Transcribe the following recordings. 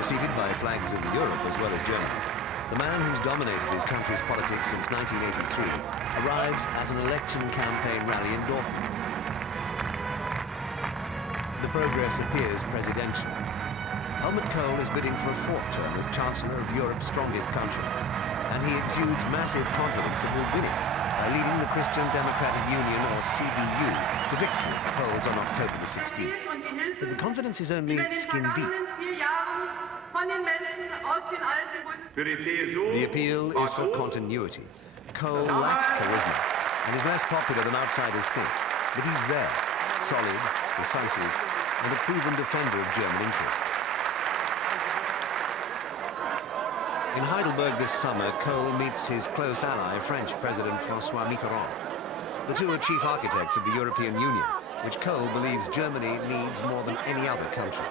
Preceded by flags of Europe as well as Germany, the man who's dominated his country's politics since 1983 arrives at an election campaign rally in Dortmund. The progress appears presidential. Helmut Kohl is bidding for a fourth term as Chancellor of Europe's strongest country, and he exudes massive confidence that he'll win it by leading the Christian Democratic Union, or CDU, to victory at the polls on October the 16th. But the confidence is only skin deep. The appeal is for continuity. Kohl lacks charisma and is less popular than outsiders think, but he's there, solid, decisive, and a proven defender of German interests. In Heidelberg this summer, Kohl meets his close ally, French President Francois Mitterrand. The two are chief architects of the European Union, which Kohl believes Germany needs more than any other country.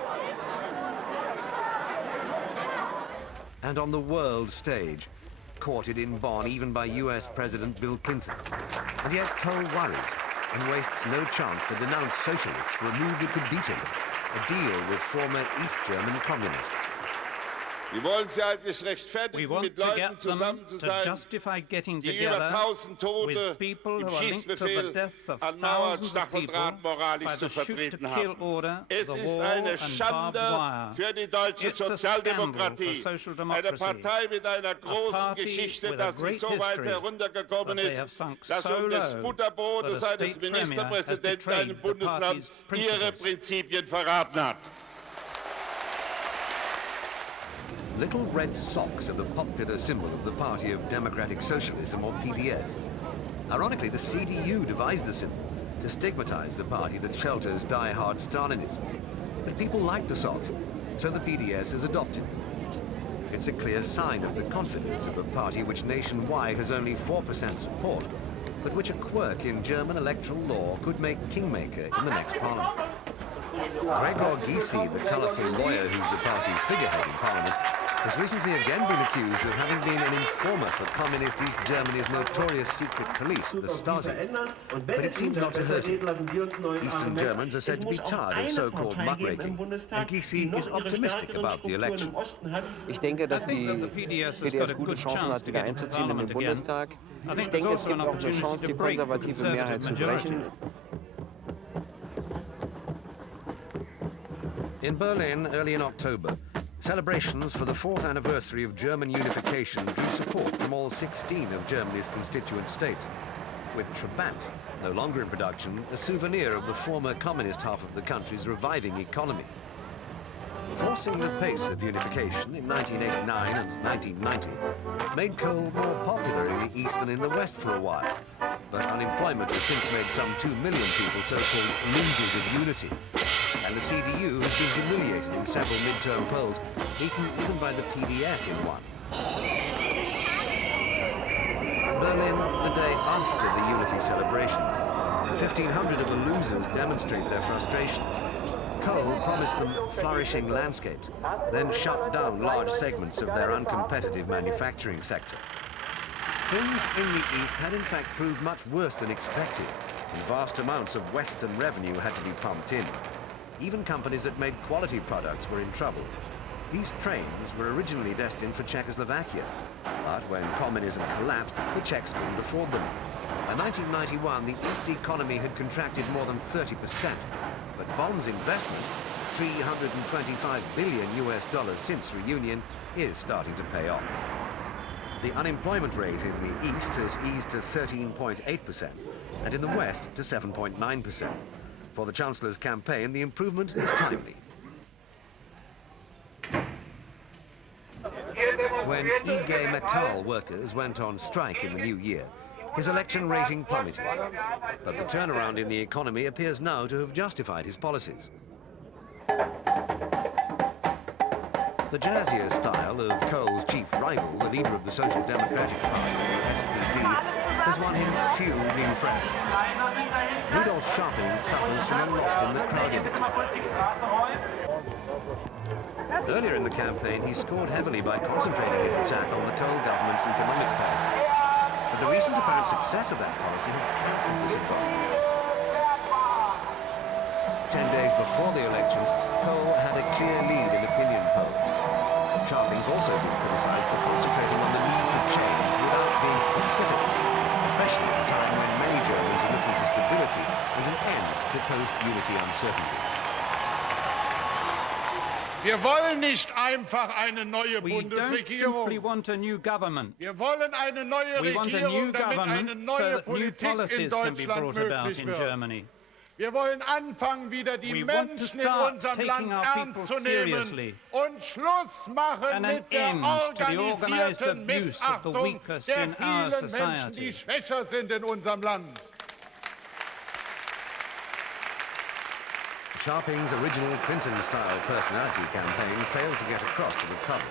And on the world stage, courted in Bonn even by US President Bill Clinton. And yet Kohl worries and wastes no chance to denounce socialists for a move that could beat him, a deal with former East German communists. We want to get them to justify getting together with people who are linked to the deaths of thousands of people by the shoot-to-kill order, the war and barbed wire. It's a scandal for social democracy, a party with a great history, but they have sunk so low that a state premier has betrayed the party's principles. Little red socks are the popular symbol of the Party of Democratic Socialism, or PDS. Ironically, the CDU devised the symbol to stigmatize the party that shelters die-hard Stalinists. But people like the socks, so the PDS has adopted them. It's a clear sign of the confidence of a party which nationwide has only 4% support, but which a quirk in German electoral law could make kingmaker in the next parliament. Gregor Gysi, the colorful lawyer who's the party's figurehead in parliament, has recently again been accused of having been an informer for communist East Germany's notorious secret police, the Stasi. But it seems not to hurt him. Eastern Germans are said to be tired of so-called muckraking, and Gysi is optimistic about the election. Ich denke, dass die PDS gute Chancen hat, wieder einzuziehen in den Bundestag. Ich denke, es gibt auch eine Chance, die konservative Mehrheit zu brechen. In Berlin, early in October, celebrations for the 4th anniversary of German unification drew support from all 16 of Germany's constituent states, with Trabant, no longer in production, a souvenir of the former communist half of the country's reviving economy. Forcing the pace of unification in 1989 and 1990 made Kohl more popular in the East than in the West for a while. But unemployment has since made some 2 million people so-called losers of unity. And the CDU has been humiliated in several midterm polls, beaten even by the PDS in one. Berlin, the day after the unity celebrations, 1,500 of the losers demonstrated their frustrations. Kohl promised them flourishing landscapes, then shut down large segments of their uncompetitive manufacturing sector. Things in the East had in fact proved much worse than expected, and vast amounts of Western revenue had to be pumped in. Even companies that made quality products were in trouble. These trains were originally destined for Czechoslovakia, but when communism collapsed, the Czechs couldn't afford them. By 1991, the East's economy had contracted more than 30%, but Bonn's investment, $325 billion since reunion, is starting to pay off. The unemployment rate in the East has eased to 13.8%, and in the West to 7.9%. For the Chancellor's campaign, the improvement is timely. When IG Metall workers went on strike in the new year, his election rating plummeted. But the turnaround in the economy appears now to have justified his policies. The jazzier style of Kohl's chief rival, the leader of the Social Democratic Party, the SPD, has won him few new friends. Rudolf Scharping suffers from a lost in the crowd image. Earlier in the campaign, he scored heavily by concentrating his attack on the Kohl government's economic policy. But the recent apparent success of that policy has cancelled this advantage. 10 days before the elections, Kohl had a clear lead in opinion polls. Scharping's also been criticized for concentrating on the need for change without being specific, especially at a time when many Germans are looking for stability and an end to post-unity uncertainties. Wir wollen nicht einfach eine neue We don't simply want a new government. Wir wollen eine neue We want a new Regierung, damit eine government so neue that new Politik in policies can be Deutschland brought about möglich in wird. Germany. Wir wollen anfangen, wieder die We want to Menschen in start unserem Land taking our ernst people zu nehmen seriously und Schluss machen and an mit der end to the organised organisierten abuse of the Missachtung weakest der in our vielen Menschen, die society. schwächer sind in unserem Land. Scharping's original Clinton-style personality campaign failed to get across to the public.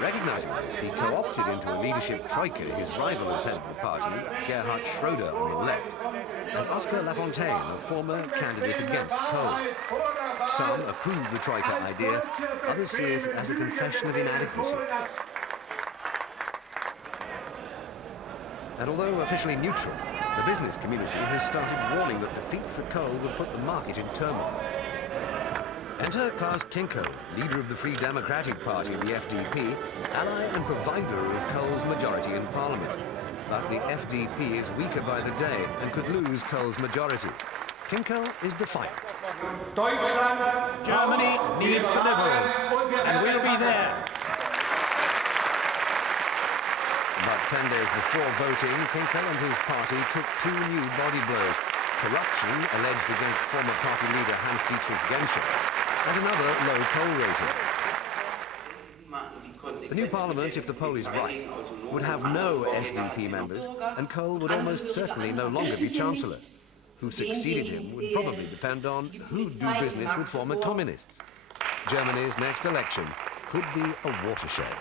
Recognizing this, he co-opted into a leadership troika his rival as head of the party, Gerhard Schröder on the left, and Oscar Lafontaine, a former candidate against Kohl. Some approve the troika idea, others see it as a confession of inadequacy. And although officially neutral, the business community has started warning that defeat for Kohl would put the market in turmoil. Enter Klaus Kinkel, leader of the Free Democratic Party, the FDP, ally and provider of Kohl's majority in parliament. But the FDP is weaker by the day and could lose Kohl's majority. Kinkel is defiant. Germany needs the Liberals, and we'll be there. But 10 days before voting, Kinkel and his party took two new body blows. Corruption alleged against former party leader Hans-Dietrich Genscher, and another low poll rating. The new parliament, if the poll is right, would have no FDP members, and Kohl would almost certainly no longer be Chancellor. Who succeeded him would probably depend on who'd do business with former communists. Germany's next election could be a watershed.